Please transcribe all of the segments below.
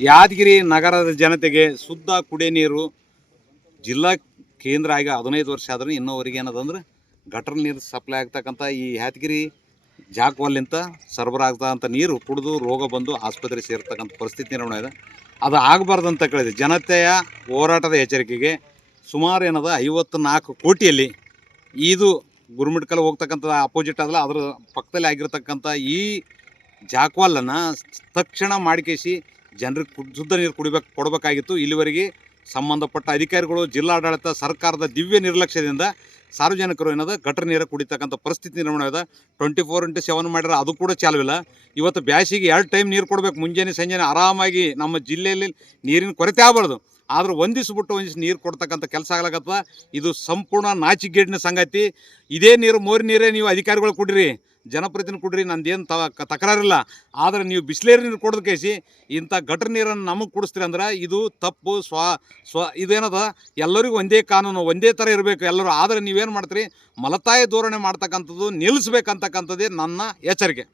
ಯಾದಗಿರಿ ನಗರದ ಜನತೆಗೆ ಶುದ್ಧ ಕುಡಿಯ ನೀರು ಜಿಲ್ಲಾ ಕೇಂದ್ರ ಆಗಿ 15 ವರ್ಷ ಆದ್ರೂ ಇನ್ನೋವರೆಗೆ ಏನದಂದ್ರೆ ಗಟರ್ ನೀರು ಸಪ್ಲೈ ಆಗ್ತಕ್ಕಂಥ ಈ ಯಾದಗಿರಿ ಜಾಕ್ವಾಲಿಂತ ಸರಬರಾಗ್ತಕ್ಕಂಥ ನೀರು ಕುಡಿದು ರೋಗ ಬಂದು ಆಸ್ಪತ್ರೆ ಸೇರ್ತಕ್ಕಂಥ ಪರಿಸ್ಥಿತಿ ನಿರ್ಮಾಣ ಇದೆ. ಅದು ಆಗಬಾರ್ದು ಅಂತ ಕೇಳಿದೆ. ಜನತೆಯ ಹೋರಾಟದ ಎಚ್ಚರಿಕೆಗೆ ಸುಮಾರು ಏನದ 54 ಕೋಟಿಯಲ್ಲಿ ಇದು ಗುರುಮಿಟ್ಕಲ್ ಹೋಗ್ತಕ್ಕಂಥ ಅಪೋಸಿಟ್ ಅದಲ್ಲ, ಅದರ ಪಕ್ಕದಲ್ಲಿ ಆಗಿರ್ತಕ್ಕಂಥ ಈ ಜಾಕ್ವಾಲನ್ನು ತಕ್ಷಣ ಮಾಡಿಕೇಸಿ ಜನರಿಗೆ ಶುದ್ಧ ನೀರು ಕೊಡಬೇಕಾಗಿತ್ತು. ಇಲ್ಲಿವರೆಗೆ ಸಂಬಂಧಪಟ್ಟ ಅಧಿಕಾರಿಗಳು, ಜಿಲ್ಲಾಡಳಿತ, ಸರ್ಕಾರದ ದಿವ್ಯ ನಿರ್ಲಕ್ಷ್ಯದಿಂದ ಸಾರ್ವಜನಿಕರು ಏನದ ಗಟರ್ ನೀರು ಕುಡಿತಕ್ಕಂಥ ಪರಿಸ್ಥಿತಿ ನಿರ್ಮಾಣ ಇದೆ. 24x7 ಮಾಡಿದ್ರೆ ಅದು ಕೂಡ ಚಾಲುವಿಲ್ಲ. ಇವತ್ತು ಬ್ಯಾಸಿಗೆ 2 ಟೈಮ್ ನೀರು ಕೊಡಬೇಕು, ಮುಂಜಾನೆ ಸಂಜೆ ಆರಾಮಾಗಿ. ನಮ್ಮ ಜಿಲ್ಲೆಯಲ್ಲಿ ನೀರಿನ ಕೊರತೆ ಆಗಬಾರ್ದು, ಆದ್ರೆ ಒಂದು ದಿವ್ಸ ಬಿಟ್ಟು ಒಂದು ದಿವ್ಸ ನೀರು ಕೊಡ್ತಕ್ಕಂಥ ಕೆಲಸ ಆಗ್ಲಾಗತ್ತದ. ಇದು ಸಂಪೂರ್ಣ ನಾಚಿಗೇಡಿನ ಸಂಗತಿ. ಇದೇ ನೀರು ಮೋರಿ ನೀರೇ ನೀವು ಅಧಿಕಾರಿಗಳು ಕೊಡ್ರಿ, ಜನಪ್ರತಿನಿಧಿ ಕೊಡ್ರಿ, ನಂದೇನು ತಕರಾರಿಲ್ಲ. ಆದರೆ ನೀವು ಬಿಸ್ಲೇರಿ ನೀರು ಕೊಡೋದು ಕೇಸಿ ಇಂಥ ಗಟರ್ ನೀರನ್ನು ನಮಗೆ ಕುಡಿಸ್ತೀರಿ ಅಂದ್ರೆ ಇದು ತಪ್ಪು. ಇದೇನದ ಎಲ್ಲರಿಗೂ ಒಂದೇ ಕಾನೂನು, ಒಂದೇ ಥರ ಇರಬೇಕು ಎಲ್ಲರೂ. ಆದರೆ ನೀವೇನು ಮಾಡ್ತೀರಿ, ಮಲತಾಯಿ ಧೋರಣೆ ಮಾಡ್ತಕ್ಕಂಥದ್ದು ನಿಲ್ಲಿಸ್ಬೇಕಂತಕ್ಕಂಥದ್ದೇ ನನ್ನ ಎಚ್ಚರಿಕೆ.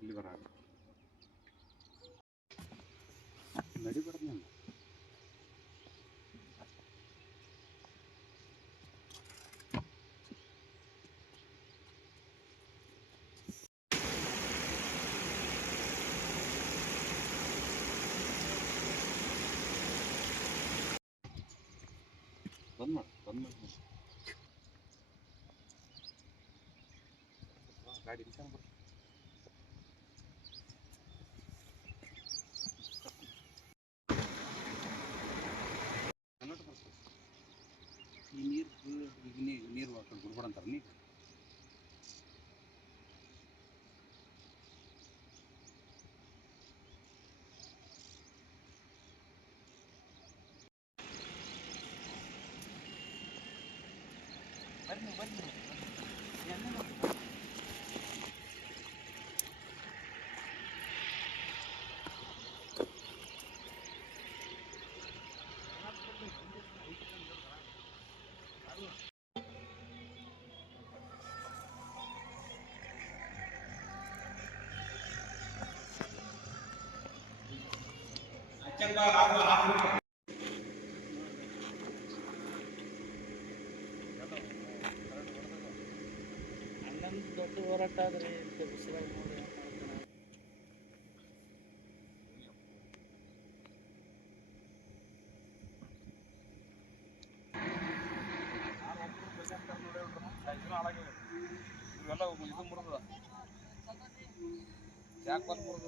ಇಲ್ಲಿ ಬರ ನಡಿಬಾರ್ದು ನಾನು. ಬಂದ್ ಮಾಡಿ ಗಾಡಿ ಈ ನೀರು ಗುಡ್ಬೇಡ ಅಂತಾರೆ ನೀರು. ಬನ್ನಿ ದೊಡ್ಡ ಹೋರಾಟ ಆದ್ರೆ ಬಿಸಿಲಾಗ ನೋಡಿ ಇವೆಲ್ಲ ಇದು ಮುರಿದ ಯಾಕೆ ಬಂದು